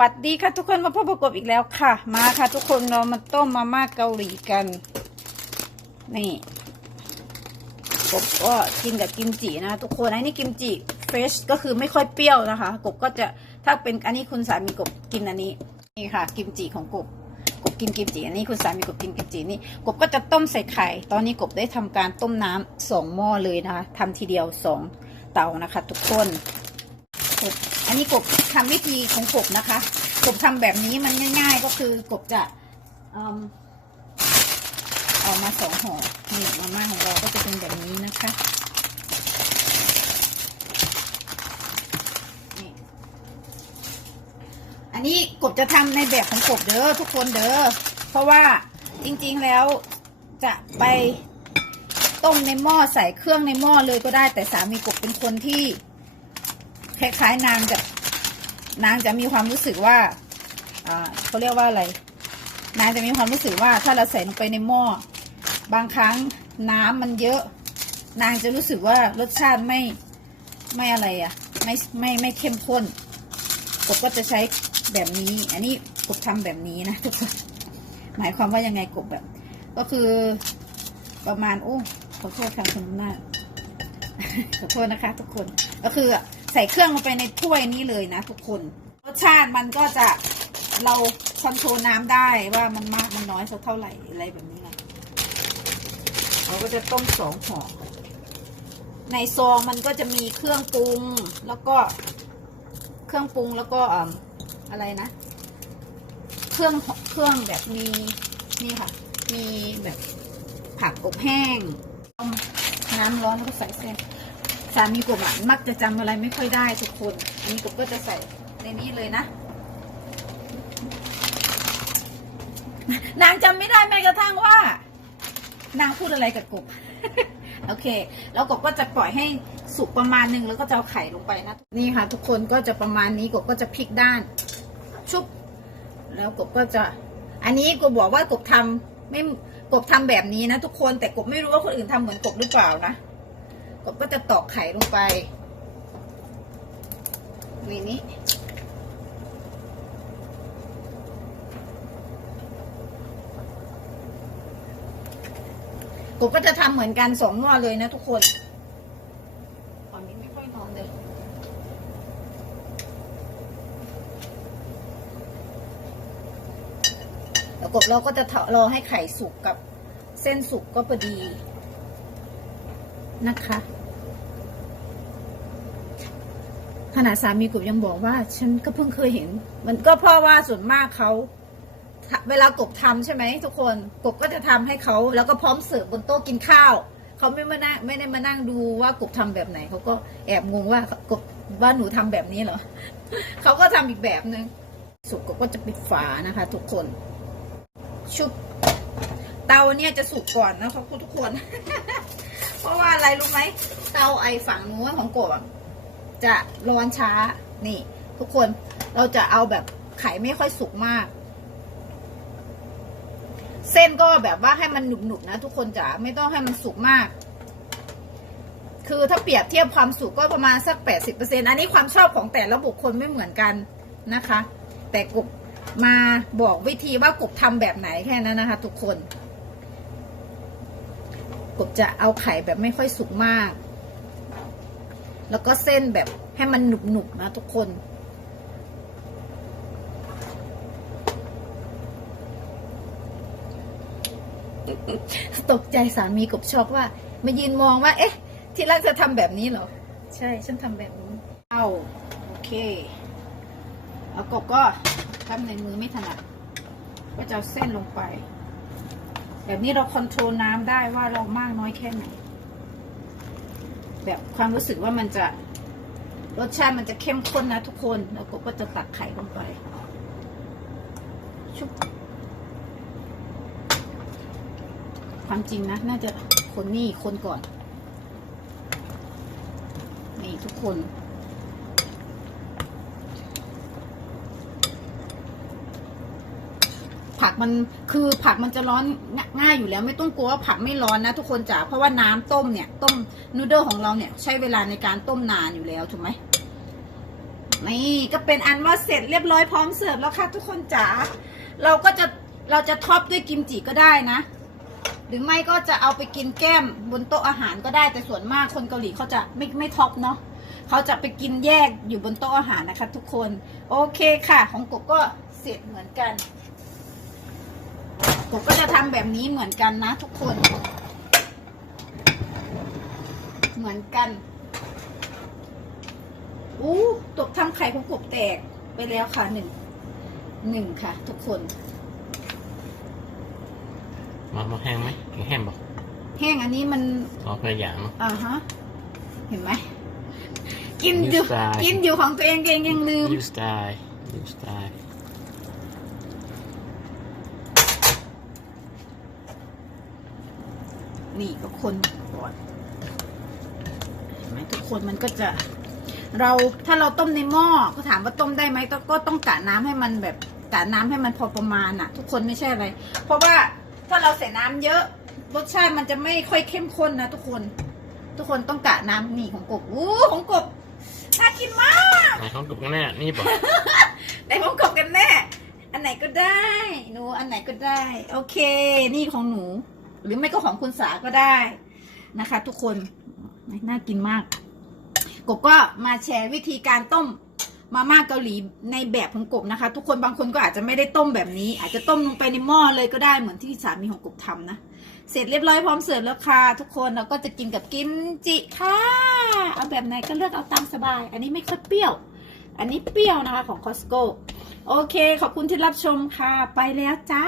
สวัสดีค่ะทุกคนมาพบประกบอีกแล้วค่ะ มาค่ะทุกคนเรามาต้มมาม่าเกาหลีกัน นี่กบก็กินกับกิมจินะทุกคนอันนี้กิมจิเฟรชก็คือไม่ค่อยเปรี้ยวนะคะ กบก็จะถ้าเป็นอันนี้คุณสามีกบกินอันนี้นี่ค่ะ กิมจิของกบกบกินกิมจิอันนี้คุณสามีกบกินกิมจินี่กบก็จะต้มใส่ไข่ ตอนนี้กบได้ทำการต้มน้ำสองหม้อเลยนะคะทำทีเดียวสองเตานะคะ ทุกคน กบ อันนี้กบทำวิธีของกบนะคะ กบทำแบบนี้มันง่าย ๆ ก็คือกบจะออามาสองห่อนี่มาม่าของเราก็จะเป็นแบบนี้นะคะนี่อันนี้กบจะทำในแบบของกบเด้อทุกคนเด้อเพราะว่าจริงๆแล้วจะไปต้มในหม้อใส่เครื่องในหม้อเลยก็ได้แต่สามีกบเป็นคนที่ คล้ายๆนางจะนางจะมีความรู้สึกว่าอ่าเขาเรียกว่าอะไร นางจะมีความรู้สึกว่าถ้าเราใส่ลงไปในหม้อ บางครั้งน้ำมันเยอะ นางจะรู้สึกว่ารสชาติไม่ไม่อะไรอะ่ะ ไม่ไม่ไม่เข้มข้นกบก็จะใช้แบบนี้ อันนี้กบทำแบบนี้นะทุกคนหมายความว่ายังไงกบแบบ ก็คือประมาณโอ้ขอโทษค่ะคุณหน้าขอโทษนะคะ ทุกคนก็คือ ใส่เครื่องลงไปในถ้วยนี้เลยนะทุกคนรสชาติมันก็จะเราคอนโทรลน้ำได้ว่ามันมากมันน้อยสักเท่าไหร่อะไรแบบนี้นะเราก็จะต้มสองห่อในซองมันก็จะมีเครื่องปรุงแล้วก็เครื่องปรุงแล้วก็อ่าอะไรนะ เครื่องเครื่องแบบมีนี่ค่ะ มีแบบผักอบแห้งต้มน้ำร้อนแล้วก็ใส่เส้น สามีกบอะมักจะจำอะไรไม่ค่อยได้ทุกคน อันนี้กบก็จะใส่ในนี้เลยนะ นางจำไม่ได้แม้กระทั่งว่า นางพูดอะไรกับกบ โอเค แล้วกบก็จะปล่อยให้สุกประมาณนึงแล้วก็จะเอาไข่ลงไปนะ นี่ค่ะ ทุกคนก็จะประมาณนี้กบก็จะพลิกด้าน ชุบ แล้วกบก็จะ อันนี้กบบอกว่ากบทำไม่กบทำแบบนี้นะทุกคนแต่กบไม่รู้ว่าคนอื่นทำเหมือนกบหรือเปล่านะ กบก็จะตอกไข่ลงไปในนี้กบก็จะทำเหมือนกันสองหม้อเลยนะทุกคนตอนนี้ไม่ค่อยนอนเลย แล้วกบเราก็จะรอให้ไข่สุกกับเส้นสุกก็พอดีนะคะ ขนาดสามีกบยังบอกว่า ฉันก็เพิ่งเคยเห็น มันก็เพราะว่าส่วนมากเขาเวลากบทำใช่ไหมทุกคนกบก็จะทำให้เขาแล้วก็พร้อมเสิร์ฟบนโต๊ะกินข้าวเขาไม่มานั่งไม่ได้มานั่งดูว่ากบทำแบบไหนเขาก็แอบงงว่ากบว่าหนูทำแบบนี้เหรอเขาก็ทำอีกแบบนึงสุกกบก็จะปิดฝานะคะ ทุกคน ชุบเตาเนี่ยจะสุกก่อนนะคะทุกคน เพราะว่าอะไรรู้ไหมเตาไอฝั่งนู้นของกบ จะร้อนช้านี่ ทุกคนเราจะเอาแบบไข่ไม่ค่อยสุกมาก เส้นก็แบบว่าให้มันหนุบๆนนะ ทุกคนจ๋าไม่ต้องให้มันสุกมาก คือถ้าเปรียบเทียบความสุกก็ประมาณสักแปดสิบเปอร์เซ็นอันนี้ความชอบของแต่ละบุคคลไม่เหมือนกันนะคะ แต่กบมาบอกวิธีว่ากบทำแบบไหนแค่นั้นนะคะ ทุกคน กบจะเอาไข่แบบไม่ค่อยสุกมาก แล้วก็เส้นแบบให้มันหนุบๆนะทุกคน ตกใจสามีกบช็อกว่า มายืนมองว่า เอ๊ะ ที่รักจะทำแบบนี้เหรอ ใช่ ฉันทำแบบนี้เอาโอเค แล้วกบก็ทำในมือไม่ถนัด ก็จะเอาเส้นลงไป แบบนี้เราคอนโทรลน้ำได้ว่าเรามากน้อยแค่ไหน แบบความรู้สึกว่ามันจะรสชาติมันจะเข้มข้นนะทุกคนแล้วกบก็จะตักไข่ลงไปชุบความจริงนะ น่าจะคนนี่คนก่อน นี่ทุกคน ผักมันคือผักมันจะร้อนง่ายอยู่แล้ว ไม่ต้องกลัวว่าผักไม่ร้อนนะทุกคนจ๋าเพราะว่าน้ำต้มเนี่ยต้มนูเดิลของเราเนี่ยใช้เวลาในการต้มนานอยู่แล้วถูกไหมนี่ก็เป็นอันว่าเสร็จเรียบร้อยพร้อมเสิร์ฟแล้วค่ะ ทุกคนจ๋าเราก็จะเราจะท็อปด้วยกิมจิก็ได้นะ หรือไม่ก็จะเอาไปกินแก้มบนโต๊ะอาหารก็ได้แต่ส่วนมากคนเกาหลีเขาจะไม่ไม่ท็อปเนาะเขาจะไปกินแยกอยู่บนโต๊ะอาหารนะคะ ทุกคน โอเคค่ะ ของกบก็เสร็จเหมือนกัน กบก็จะทำแบบนี้เหมือนกันนะทุกคน เหมือนกันอู้ตบทำไข่ของกบแตกไปแล้วค่ะหนึ่งหนึ่งค่ะ ทุกคนมามาแห้งไหมแข็งแห้งบอกแห้งอันนี้มันขอพยายามอ่าฮะ เห็นไหมกินอยู่ New style กินอยู่ของตัวเองเองยังลืมยูสไตล์ยูสไตล์ นี่ก็คนก่อนเห็นไหมทุกคนมันก็จะ เราถ้าเราต้มในหม้อก็ถามว่าต้มได้ไหมก็ก็ต้องกะน้ำให้มันแบบกะน้ำให้มันพอประมาณน่ะทุกคนไม่ใช่อะไร เพราะว่าถ้าเราใส่น้ำเยอะรสชาติมันจะไม่ค่อยเข้มข้นนะทุกคน ทุกคนต้องกะน้ำนี่ของกบอู้ของกบน่ากินมากไหนของกบกันแน่นี่บอกแต่ของกบกันแน่อันไหนก็ได้ หนูอันไหนก็ได้ โอเค นี่ของหนู หรือไม่ก็ของคุณสาก็ได้นะคะ ทุกคนน่ากินมากกบก็มาแชร์วิธีการต้มมาม่าเกาหลีในแบบของกบนะคะ ทุกคนบางคนก็อาจจะไม่ได้ต้มแบบนี้ อาจจะต้มลงไปในหม้อเลยก็ได้เหมือนที่สามีของกบทำนะเสร็จเรียบร้อยพร้อมเสิร์ฟแล้วค่ะทุกคนเราก็จะกินกับกิมจิค่ะเอาแบบไหนก็เลือกเอาตามสบาย อันนี้ไม่ค่อยเปรี้ยว อันนี้เปรี้ยวนะคะของ Costco โอเค ขอบคุณที่รับชมค่ะ ไปแล้วจ้า